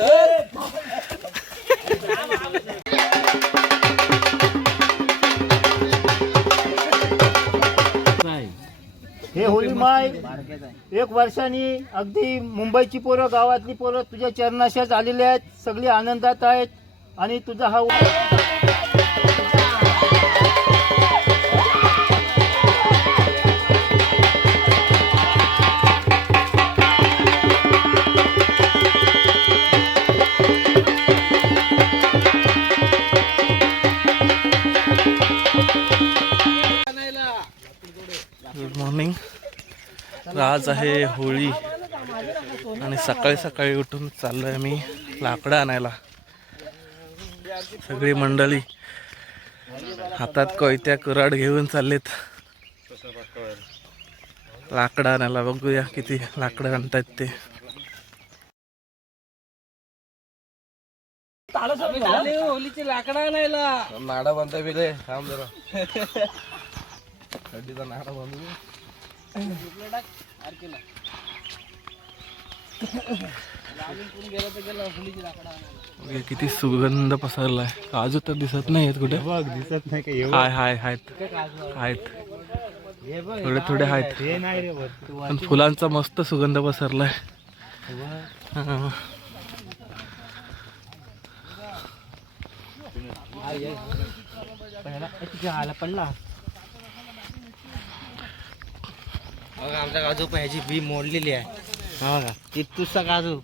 हे होली माय 1 वर्षांनी अगदी मुंबईची पोरं गावातली पोरं तुझ्या चरणाशात आलेली आहेत, सगळी आनंदात आहेत आणि तुझा हा गुड मॉर्निंग. आज आहे होळी आणि सकाळी सकाळी उठून चाललोय आम्ही लाकडं आणायला. सगळी मंडळी हातात कोयत्या कुऱ्हाड घेऊन चाललेत लाकडं आणायला. बघूया किती लाकडं आणतायत ते. होलीची लाकडं आणायला नाडा बांधता बिले थांब जरा. थंडीचा नाडा बांधू. किती सुगंध पसरलाय. काजू तर दिसत नाहीत कुठे. दिसत नाही का? आहेत थोडे थोडे आहेत, पण फुलांचा मस्त सुगंध पसरलाय. पडला आमच्या काजू पण ह्याची बी मोडलेली आहे. हा का इतुसा काजू.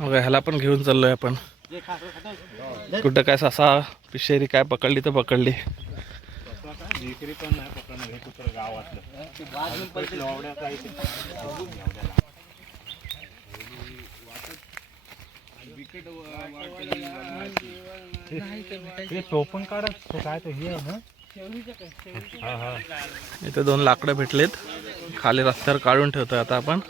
ह्याला पण घेऊन चाललोय आपण. कुठं काय ससा पिशेरी काय पकडली तर पकडली. टोपण काढत काय तर हे आहे ना. इथे 2 लाकडं भेटलेत, खाली रस्त्यावर काढून ठेवतोय आता आपण.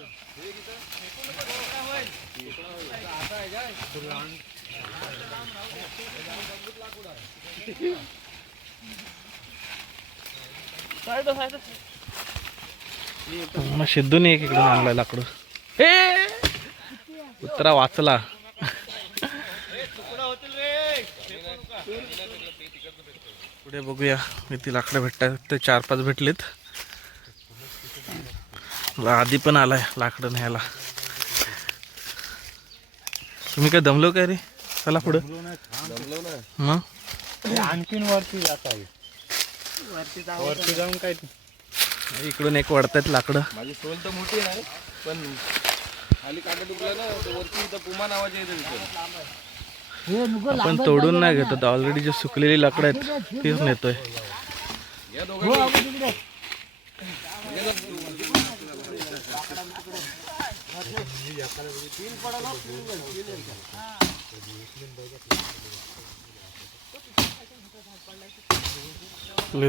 मग सिद्धूने एक इकडून आणलाय लाकडं. हे कुत्रा वाचला. पुढे बघूया किती लाकडं भेटतात. ते 4-5 भेटलेत. आधी पण आलाय लाकडं न्यायला. तुम्ही काय दमलो काय रे? चला पुढे. मग आणखीन वरती जात आहे. वरती जाऊन काय इकडून एक वाढतायत लाकडं. माझी सोल तर मोठी आहे पण खाली काटा दुखला ना, वरती इथं पुमा नावाचे येतं. आपण तोडून नाही घेतो, ऑलरेडी जे सुकलेली लाकडं आहेत तीच नेतोय.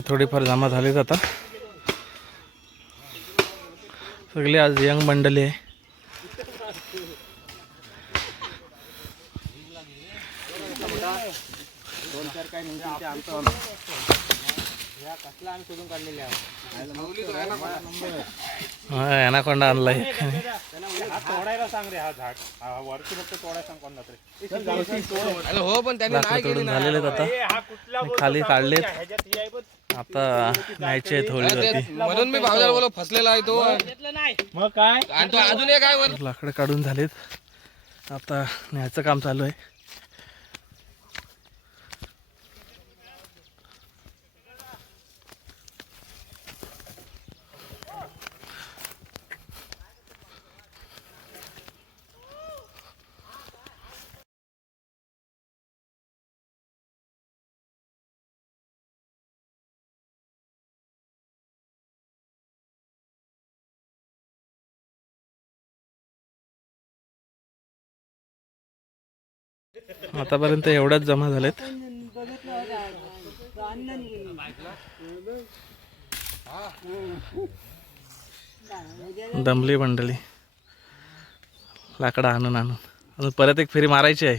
थोडीफार जमा झालीत आता. सगळी आज यंग मंडळी आहे. ॲनाकोंडा आणलाय. हो पण त्यांनी नाही तोडून झालेले आता खाली काढलेत. आता न्यायचे आहेत होळीवरती. म्हणून मी भावदार बोलो फसलेला आहे तो. मग काय आणि तो अजून एक आहे वर. लाकडं काढून झालेत, आता न्यायचं काम चालू आहे. आतापर्यंत एवढ्याच जमा झालेत. दमली मंडळी लाकडं आणून अजून परत एक फेरी मारायची आहे.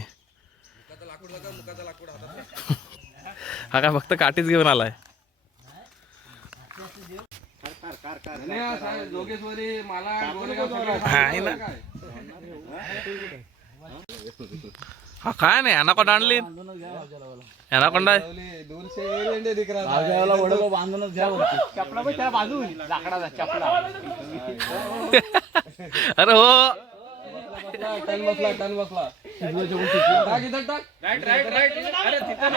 हा का फक्त काठीच घेऊन आलाय. जोगेश्वरी मला गोरेगाव आहे ना हा काय नाही अनाकोंडा आणली अनाकोंडा आहे. अरे हो टन बसला टाक इथं टाक राईट अरे तिथं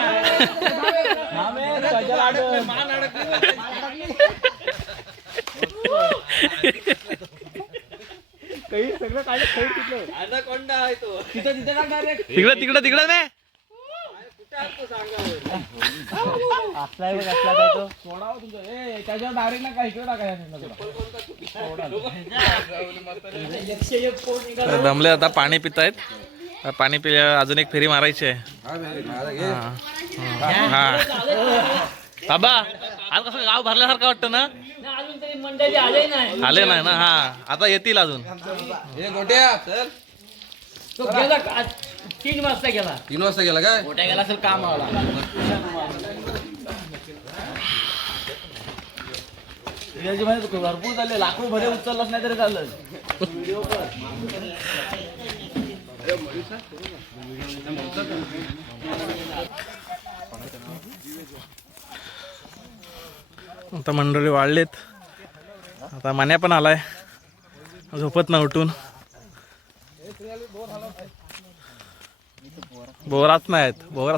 तिकडं नाही दमले आता पाणी पितायत पाणी पिल्या अजून एक फेरी मारायची आहे हा बाबा आज कसं गाव भरल्यासारखं वाटतं ना अजून तरी मंडळी आले नाही ना हा आता येतील अजून तो गेला आज 3 वाजता गेला 3 वाजता गेला काय मोठ्या गेला असेल कामाला भरपूर झाले लाकूड भरे उचललाच नाही तरी चाललं आता मंडळी वाढलेत आता मान्या पण आलाय झोपत ना उठून बोराच नाहीत बोरा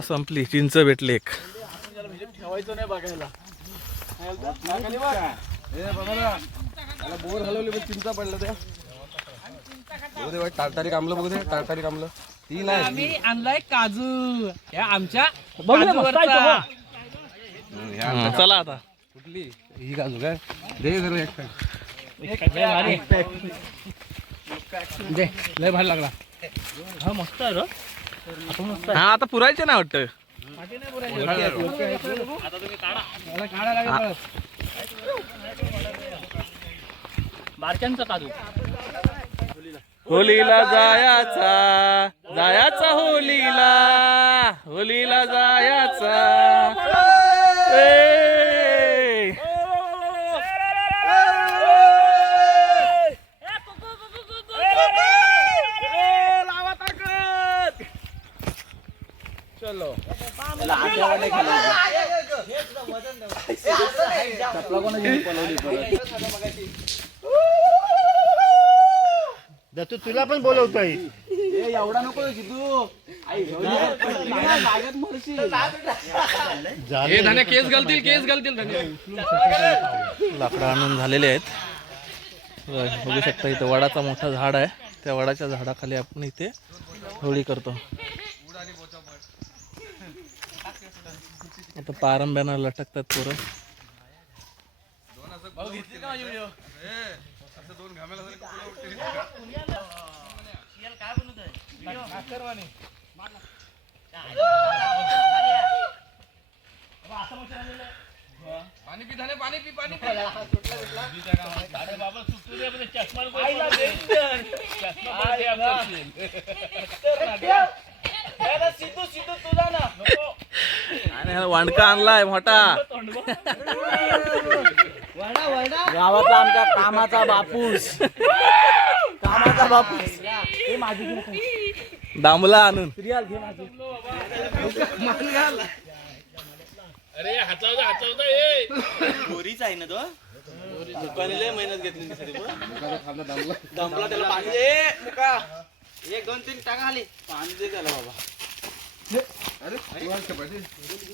संपली चिंच भेटली एक बोर हलवले पण चिंचा पडलं त्या टारटारी कामलं बघू दे टारटारी कामलं ती नाही आम्ही आणलाय काजू या आमच्या चला आता कुठली ही काजू काय दे जरा एक दे लय भारी लागला हा मस्त आहे हा आता पुरायचे नाही वाटतं बारक्यांचा काजू होलीला जायाचा होलीला जायाचा दत्तू तुला पण बोलवतोय एवढा नको तू केस घालतील लाकडं आणून झालेले आहेत बघू शकता इथं वडाचा मोठा झाड आहे त्या वडाच्या झाडाखाली आपण इथे होळी करतो आता पारंब्यानं लटकतात पोरं पाणी पी झाले पाणी पी आणि वांडका आणलाय मोठा गावातला आमच्या कामाचा बापूस हे माझी दामला आणून रियाल घे माझी गोरीच आहे ना तो दुकानी लय मेहनत घेतली दमला त्याला पाणी दे मुका 1 2 3 टाका खाली पाणी दे त्याला बाबा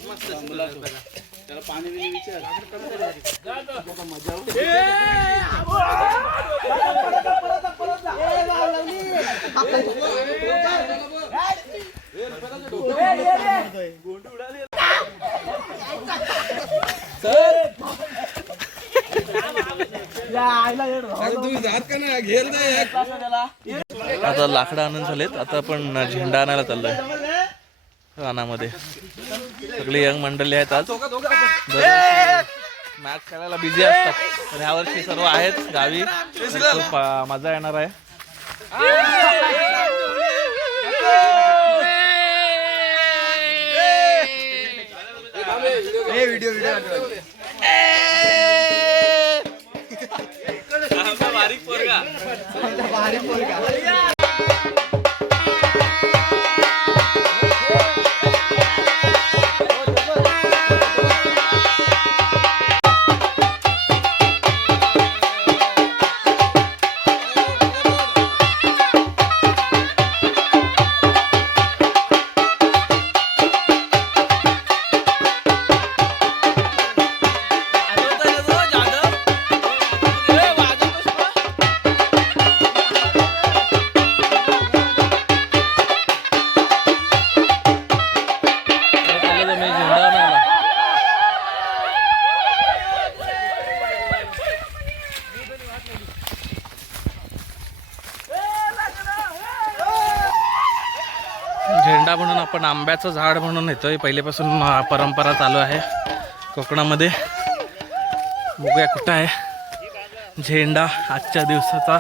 मस्त त्याला पाणी दिले विचार आता लाकडं आणून झालेत आता आपण झेंडा आणायला चाललोय रानामध्ये सगळे यंग मंडळी आहेत आज मॅच खेळायला बिझी असतात तर ह्या वर्षी सर्व आहेत गावी तर खूप मजा येणार आहे बारीक पोरगा झेंडा म्हणून आपण आंब्याचं झाड म्हणून येतोय, पहिल्यापासून परंपरा चालू आहे कोकणामध्ये. बघूया कुठं आहे झेंडा आजच्या दिवसाचा.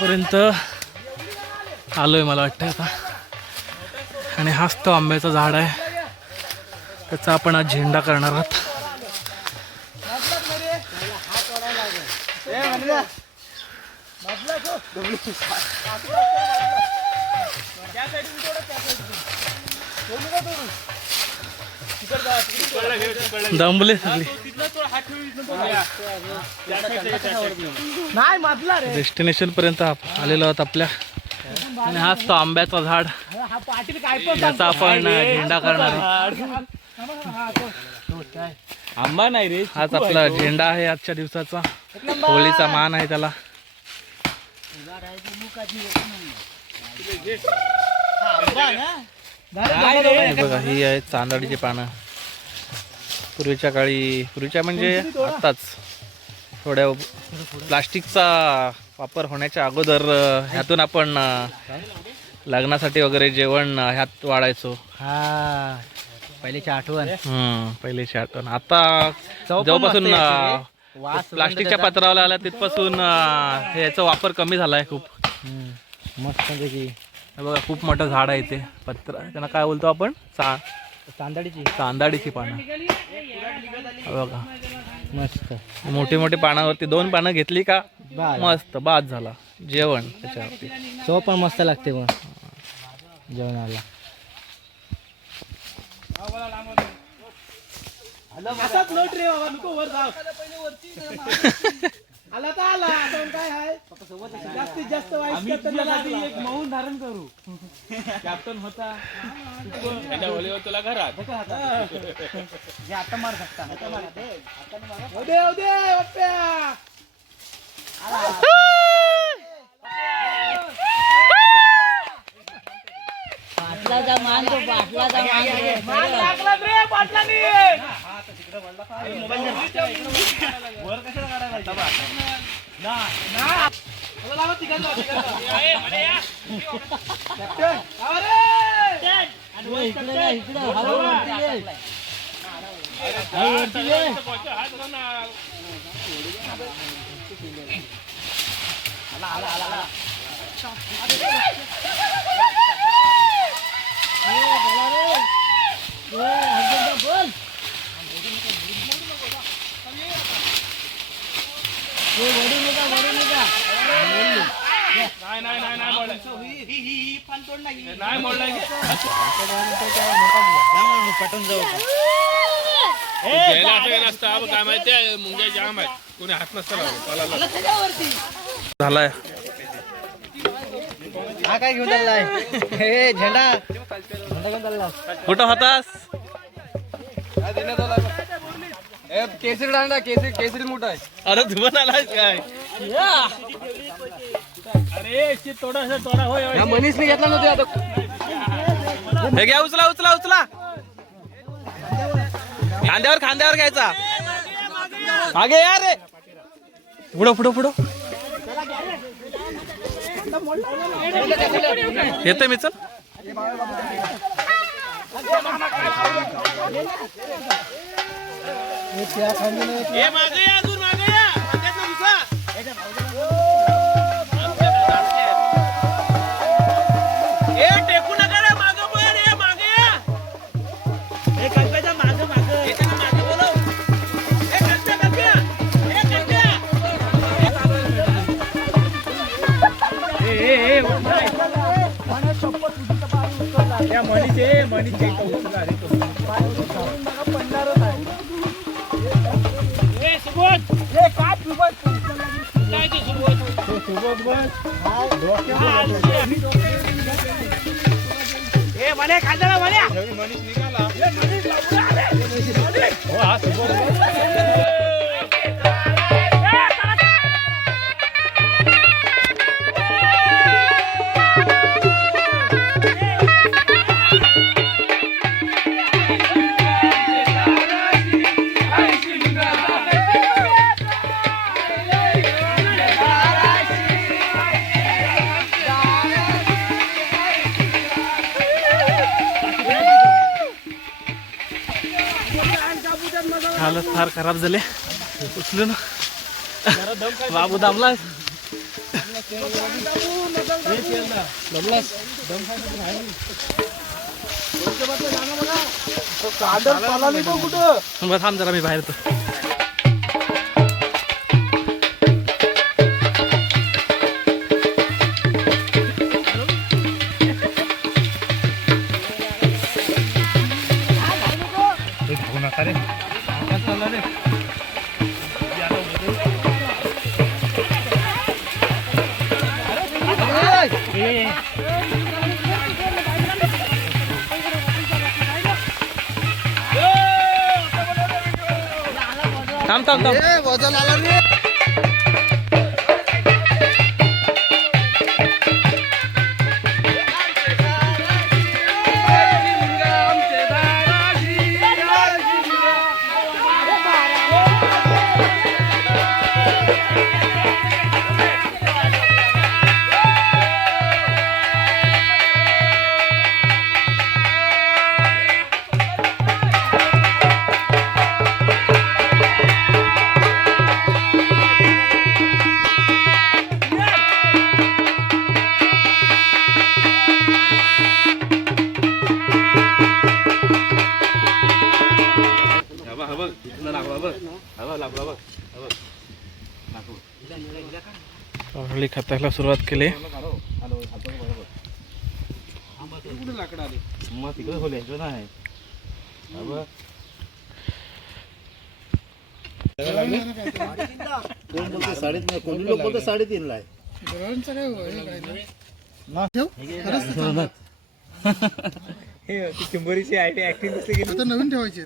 पर्यंत आलोय मला वाटतं आता. आणि हाच तो आंब्याचा झाड आहे, त्याचा आपण आज झेंडा करणार आहोत. दमले सगळी. डेस्टिनेशन पर्यंत आलेलो आहोत आपल्या. आणि हाच तो आंब्याचा झाड, ज्याचा आपण झेंडा करणार आहोत. आंबा नाही रे, हाच आपला झेंडा आहे आजच्या दिवसाचा. होळीचा मान आहे त्याला. हे बघा, ही आहे चांदडीची पानं. पूर्वीच्या म्हणजे आत्ताच थोड्या प्लास्टिकचा वापर होण्याच्या अगोदर ह्यातून आपण लग्नासाठी वगैरे जेवण ह्यात वाढायचो. पहिलीची आठवण. पहिलीची आठवण. आता जेव्हापासून प्लास्टिकच्या पात्राला आला तिथपासून ह्याचा वापर कमी झालाय खूप. मस्त हे बघा, खूप मोठं झाड आहे ते. पत्र त्यांना काय बोलतो आपण? चांदाडीची पानं. हे बघा, मस्त मोठी मोठी पानावरती 2 पानं घेतली का मस्त बाद झाला जेवण त्याच्यावरती. चव पण मस्त लागते पण जेवणाला. मौन धारण करू. कॅप्टन होता तुला घरात आता मार सकता. काय माहिती मुंग्या जाम आहे, कोणी हात नसता झालाय. काय घेऊन चाललाय? हे झेंडा घेऊन चालला. कुठं होतास? केसरी डांडा, केसरी मोठा आहे. अरे धुवून आलाय काय? अरे थोडा होय. मनीषने घेतला नव्हते आता. हे घ्या, उचला उचला उचला. खांद्यावर घ्यायचा. मागे या रे. पुढं येते मी. चल ए मागे या अजून मागे या वांग्यातनं घुसा. ए टेकू नका रे मागे बोल रे मागे या. ए कंकाच्या मागे मागे ए त्यांना मागे बोलव. ए कंक्या कंक्या ए कंक्या त्या मनीचे उचला रे तो. ए सुबोध ए काय सुबोध काय ते सुबोध सुबोध बस. ए म्हणे खाल्ला म्हणे मनीष निघाला. हो हा सुबोध बस. हालत फार खराब झाले उचलू ना बाबू दामला थांब जरा मी बाहेर येतो. थांब थांब थांब वजन आलं रे. हळी खताला सुरुवात केली. मग तिकडे खोलायचं नाही कोण बोलतो 3.5, कोणी लोक बोलतो 3.5 ला आहे. चिंबोरीची आयटी ऍक्टिंग कसली गेली तर नवीन ठेवायची.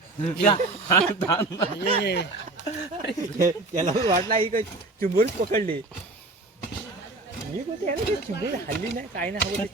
त्याला वाटलं आई काय चिंबोरीच पकडली. मी कोणती आहे ना चिंबोरी हल्ली नाही काय नाही हवं.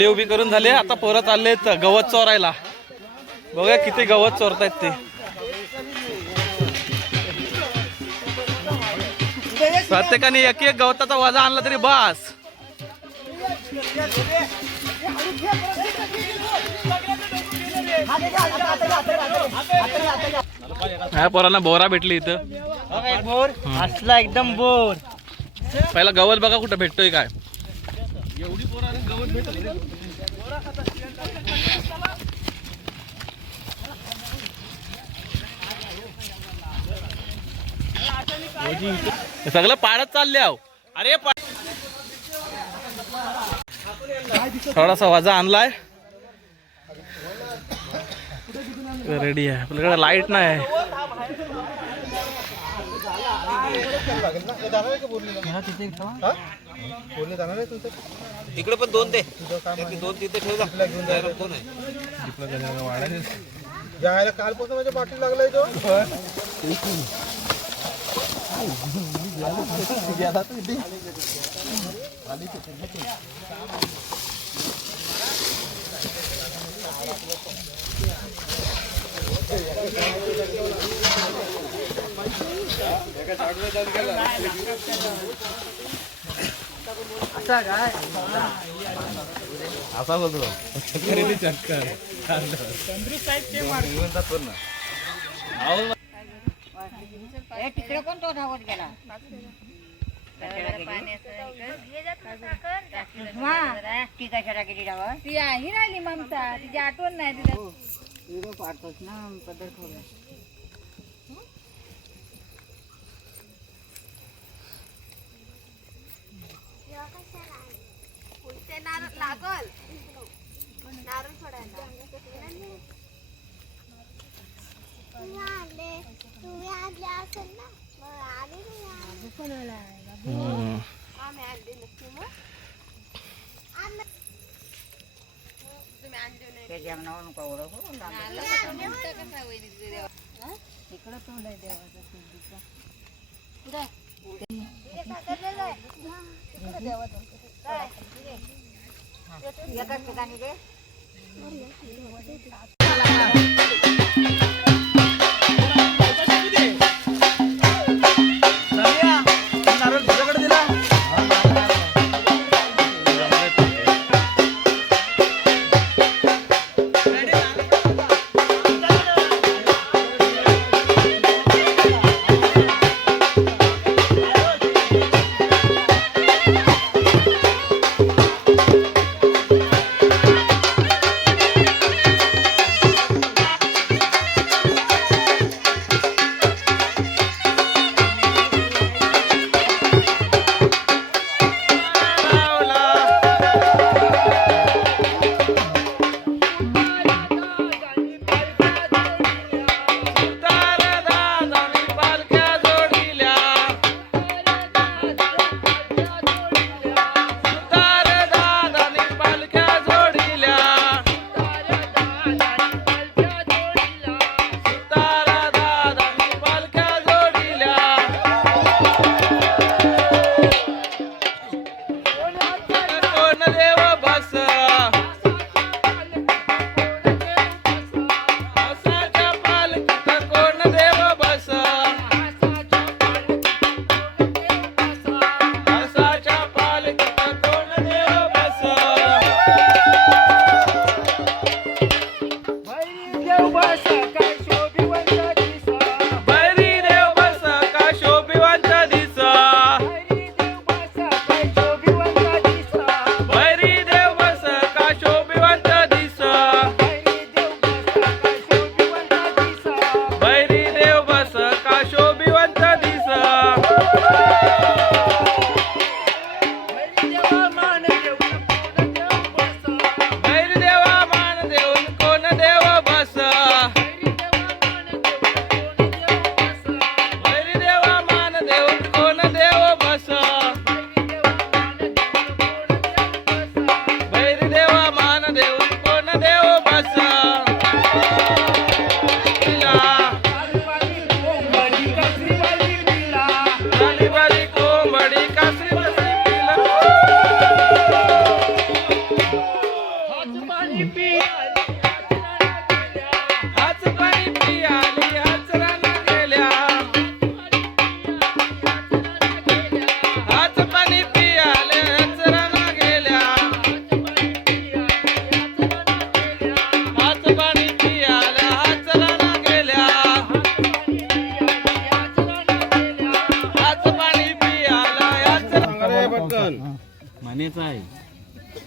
खोली उभी करून झाली. आता पोरं चाललेत गवत चोरायला. बघूया किती गवत चोरतायत ते. प्रत्येकाने एक एक गवताचा वजा आणला तरी बास. ह्या पोरांना बोरा भेटली इथं. बोर असला एकदम बोर. पहिला गवत बघा कुठं भेटतोय काय. सगळं पाडत चालले आहो. अरे थोडासा वजा आणलाय. रेडी आहे. आपल्याकडे लाईट नाही. तिकडे पण 2 दे. 2 तिथे ठेव जा. कोण आहे कालपासून माझ्या पाठी लागलाय तो. असा बोलतो तिकडे कोण तो धावत गेला ती कशाला गेली धावत. ती ही राहिली ममता. तिची आठवण नाही तिला. व्हिडिओ पाडतोस ना पद्धत थोडं. लागल नारळ फोडायला. तुम्ही आणले असेल ना. आम्ही आणले नसते मग. ते जेवणावर नको ओळख इकडं तोंड आहे देवाचं. एकाच ठिकाणी दे.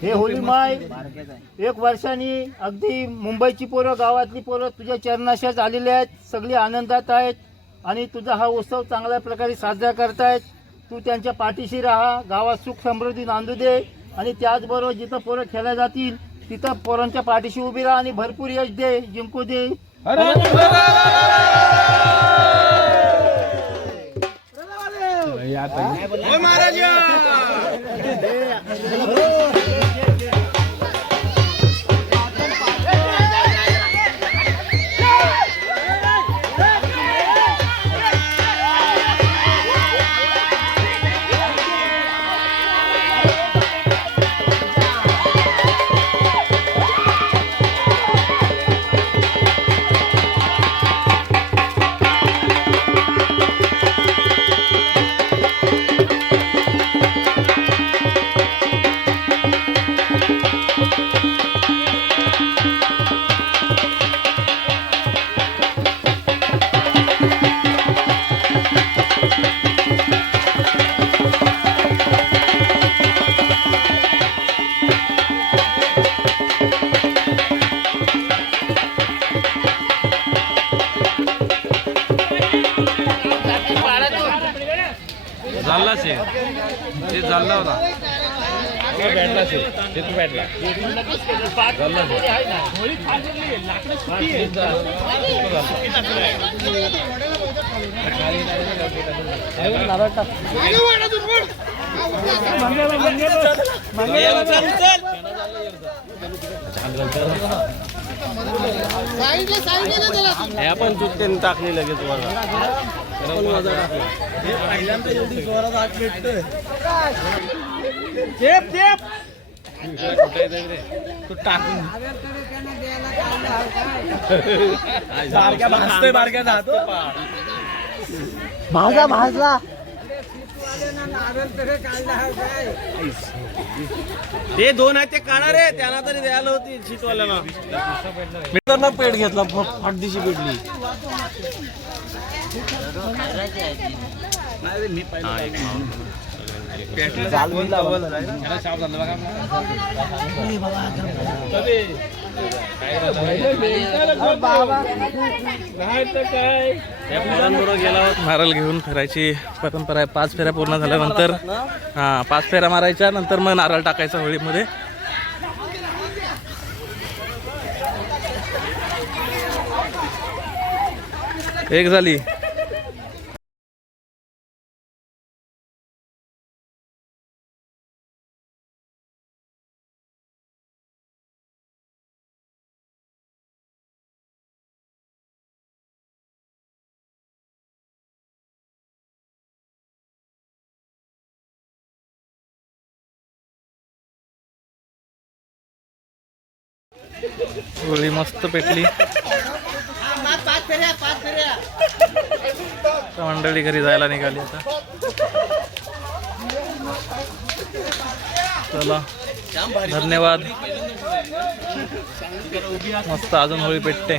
हे होळी माय 1 वर्षांनी अगदी मुंबईची पोरं गावातली पोरं तुझ्या चरणाशाच आलेले आहेत. सगळी आनंदात आहेत आणि तुझा हा उत्सव चांगल्या प्रकारे साजरा करतायत. तू त्यांच्या पाठीशी राहा, गावात सुख समृद्धी नांदू दे आणि त्याचबरोबर जिथं पोरं खेळल्या जातील तिथं पोरांच्या पाठीशी उभी राहा आणि भरपूर यश दे, जिंकू दे. झाला शे ते झाला होता बॅटला शे ते तू बॅटला आपण चुकते टाकली लगेच पहिल्यांदा एवढी जोरात आग भेटतोय. बारक्या भाजतोय बारक्याचा हात. भाजला ते 2 आहेत ते काढा रे, त्यांना तरी द्यायला होती शीतवाल्याला. मित्रांनो पेट घेतला फाटदिशी पेटली. नारळ घेऊन फिरायची परंपरा आहे. 5 फेऱ्या पूर्ण झाल्यानंतर 5 फेऱ्या मारायच्या नंतर मग नारळ टाकायचा होळीमध्ये. एक झाली. होळी मस्त पेटली. मंडळी घरी जायला निघाली आता. चला धन्यवाद. मस्त अजून होळी पेटते.